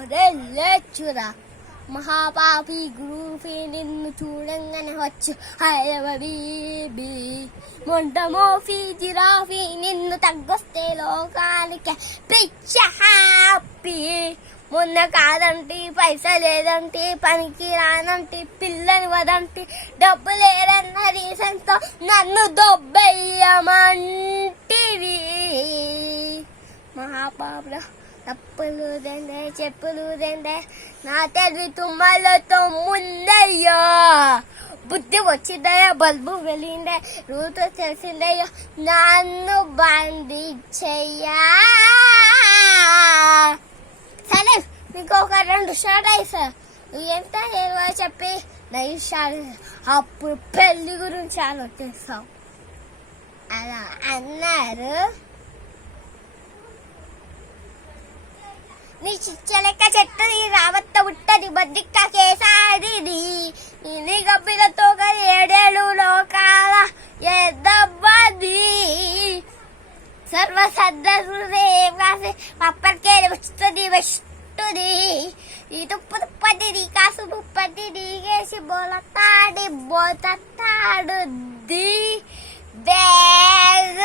ఒరే లేచురా మహాపాపి గురూపి నిన్ను చూడంగానే వచ్చు హైబీబీ మొంటమోఫీ జిరాఫీ నిన్ను తగ్గొస్తే లోకానికి పిచ్చ హ్యాపీ మొన్న కాదంటే పైసా లేదంటే పనికి రానంటే పిల్లని వదంటే డబ్బు లేదన్న రీజన్తో నన్ను దొబ్బెయ్యమంటివి మహాపాపుల తప్పులు దండే చెప్పులు దండే నా తెలివి తుమ్మలతో ముందయ్యో బుద్ధి వచ్చిందయ్యా బల్బు వెళ్ళిందే రూతో తెలిసిందయ్యో నన్ను బంధించయ్యా. సరే మీకు ఒక 2 షార్ట్ సార్ ఎంత ఏవో చెప్పి 9 షార్ట్ అప్పుడు పెళ్లి గురించి ఆలోచిస్తాం అలా అన్నారు. నీ చిచ్చలెక్క చెట్టది రావత్త ఉట్టది బద్దిక్క కేసాడిది నీ గబ్బిలతో 7 లోకాల ఎద్దబ్బది సర్వసద్దేవాసి పప్పటికే వస్తుంది వస్తుంది ఈ తుప్పు తుప్పది నీ కాసు ముప్పది నీకేసి బోలతాడి బోతాడు ది బ్యాగ్